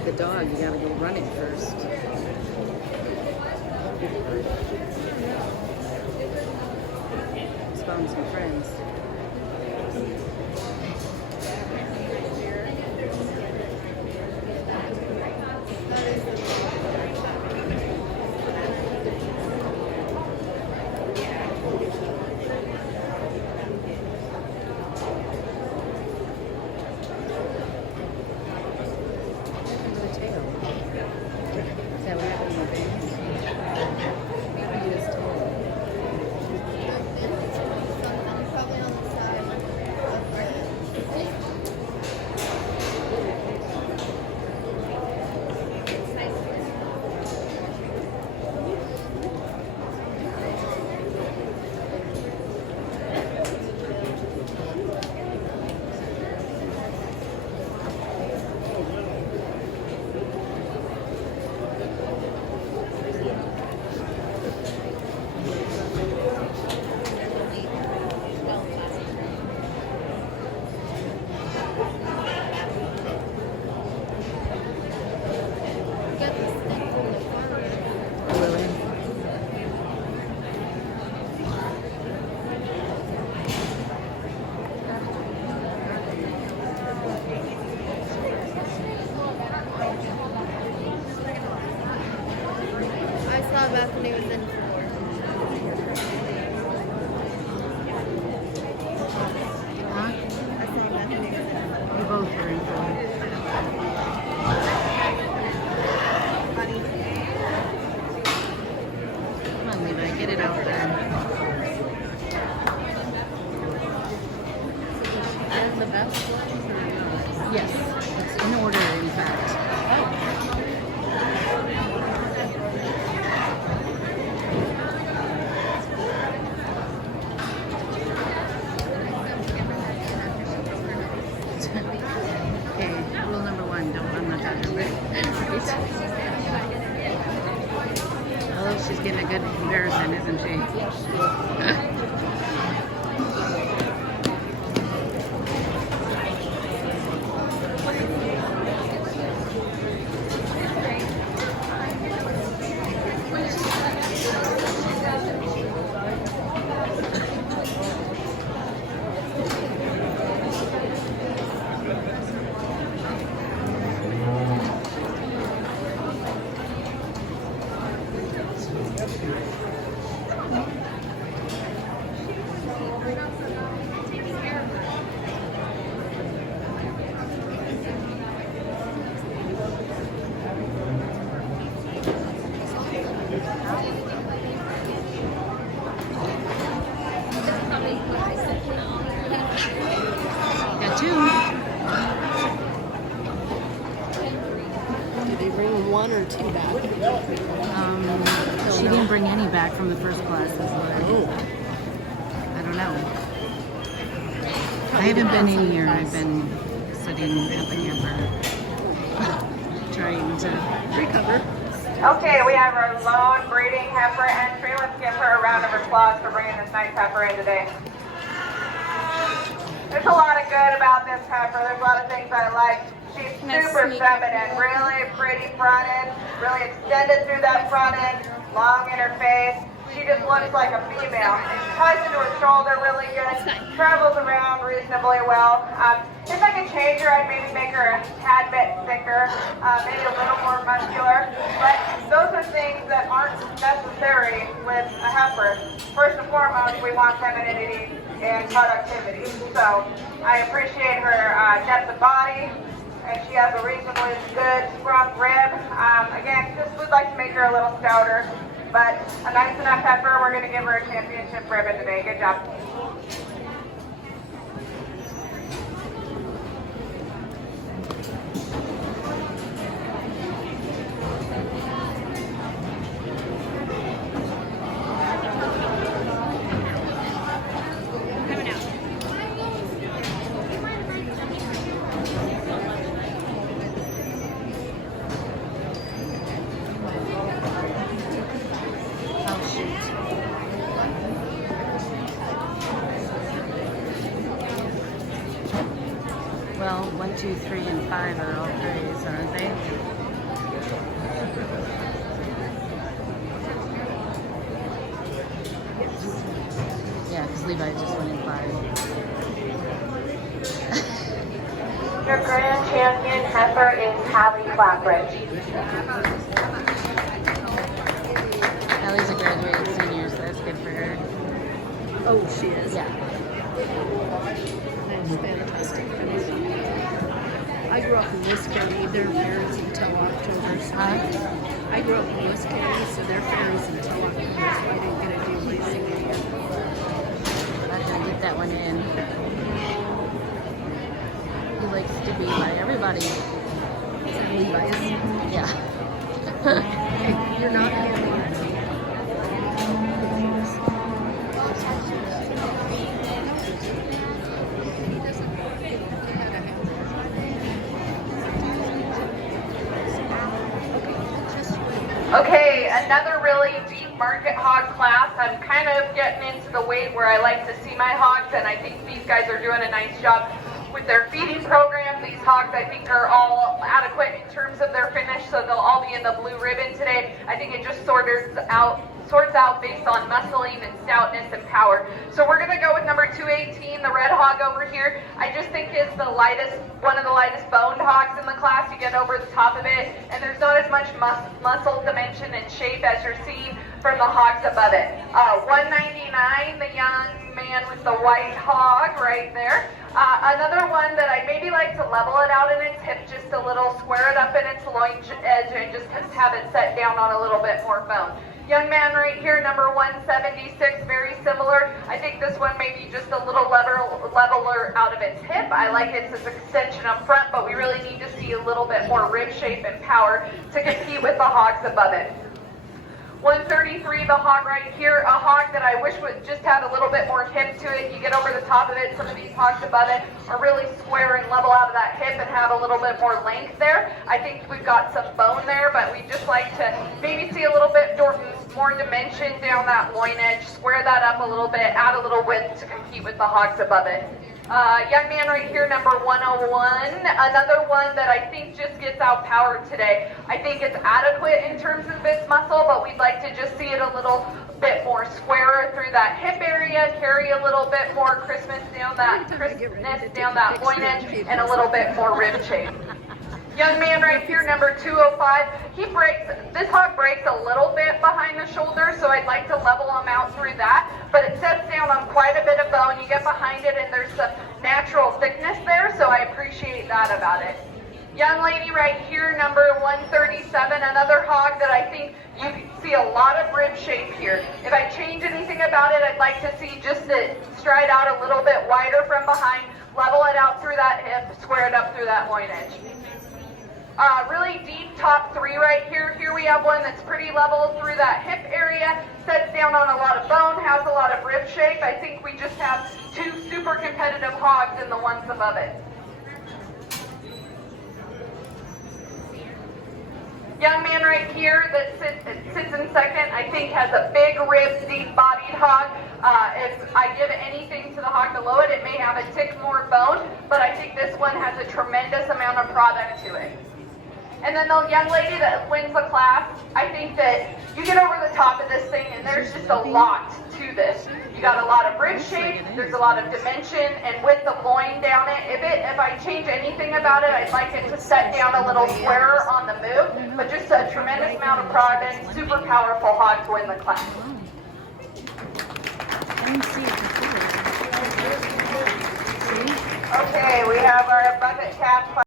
like the dog, you gotta go run it first. Just found some friends. Bethany was in 4. Huh? I saw Bethany was in 4. We both were in 4. Come on, Levi, get it out there. Is the best one or not? Yes, it's in order, in fact. Okay, rule number 1, don't run the time, right? Oh, she's getting a good comparison, isn't she? Got 2. Did they bring 1 or 2 back? She didn't bring any back from the first class. Oh. I don't know. I haven't been in here. I've been sitting at the camper trying to recover. Okay, we have our lone breeding heifer entry. Let's give her a round of applause for bringing this nice heifer in today. There's a lot of good about this heifer. There's a lot of things I like. She's super feminine, really pretty front end, really extended through that front end, long in her face. She just looks like a female. Ties into her shoulder really good, travels around reasonably well. If I could change her, I'd maybe make her a tad bit thicker, maybe a little more muscular. But those are things that aren't necessary with a heifer. First and foremost, we want femininity and productivity. So I appreciate her depth of body, and she has a reasonably good scruff rib. Again, just would like to make her a little stouter, but a nice enough heifer. We're going to give her a championship ribbon today. Good job. Well, 1, 2, 3, and 5 are all praise, aren't they? Levi just went in 5. Your grand champion heifer is Hallie Clapridge. Allie's a graduated senior, so that's good for her. Oh, she is. Yeah. That's fantastic. I grew up in West County. Their fair is until October. So I grew up in West County, so their fair is until October. So I didn't get to do racing any year. I'm gonna get that one in. He likes to be by everybody. Levi's. Yeah. You're not getting it. Okay, another really deep market hog class. I'm kind of getting into the weight where I like to see my hogs, and I think these guys are doing a nice job with their feeding program. These hogs, I think, are all adequate in terms of their finish, so they'll all be in the blue ribbon today. I think it just sorts out based on muscling and stoutness and power. So we're going to go with number 218, the red hog over here. I just think is the lightest, one of the lightest boned hogs in the class. You get over the top of it, and there's not as much muscle dimension and shape as you're seeing from the hogs above it. 199, the young man with the white hog right there. Another one that I maybe like to level it out in its hip just a little, square it up in its loin edge, and just have it set down on a little bit more bone. Young man right here, number 176, very similar. I think this one may be just a little leveler out of its hip. I like its extension up front, but we really need to see a little bit more rib shape and power to compete with the hogs above it. 133, the hog right here, a hog that I wish would just have a little bit more hip to it. You get over the top of it, some of these hogs above it are really square and level out of that hip and have a little bit more length there. I think we've got some bone there, but we just like to maybe see a little bit more dimension down that loin edge, square that up a little bit, add a little width to compete with the hogs above it. Young man right here, number 101, another one that I think just gets outpowered today. I think it's adequate in terms of its muscle, but we'd like to just see it a little bit more squarer through that hip area, carry a little bit more crispness down that loin edge, and a little bit more rib shape. Young man right here, number 205, this hog breaks a little bit behind the shoulder, so I'd like to level him out through that, but it sets down on quite a bit of bone. You get behind it and there's some natural thickness there, so I appreciate that about it. Young lady right here, number 137, another hog that I think you can see a lot of rib shape here. If I change anything about it, I'd like to see just it stride out a little bit wider from behind, level it out through that hip, square it up through that loin edge. Really deep top 3 right here. Here we have one that's pretty level through that hip area, sets down on a lot of bone, has a lot of rib shape. I think we just have 2 super competitive hogs in the ones above it. Young man right here that sits in second, I think has a big rib, deep bodied hog. If I give anything to the hog below it, it may have a tick more bone, but I think this one has a tremendous amount of product to it. And then the young lady that wins the class, I think that you get over the top of this thing and there's just a lot to this. You got a lot of rib shape, there's a lot of dimension, and with the loin down it, if I change anything about it, I'd like it to set down a little squarer on the move, but just a tremendous amount of product, super powerful hog to win the class. I didn't see it before. Okay, we have our bucket calf.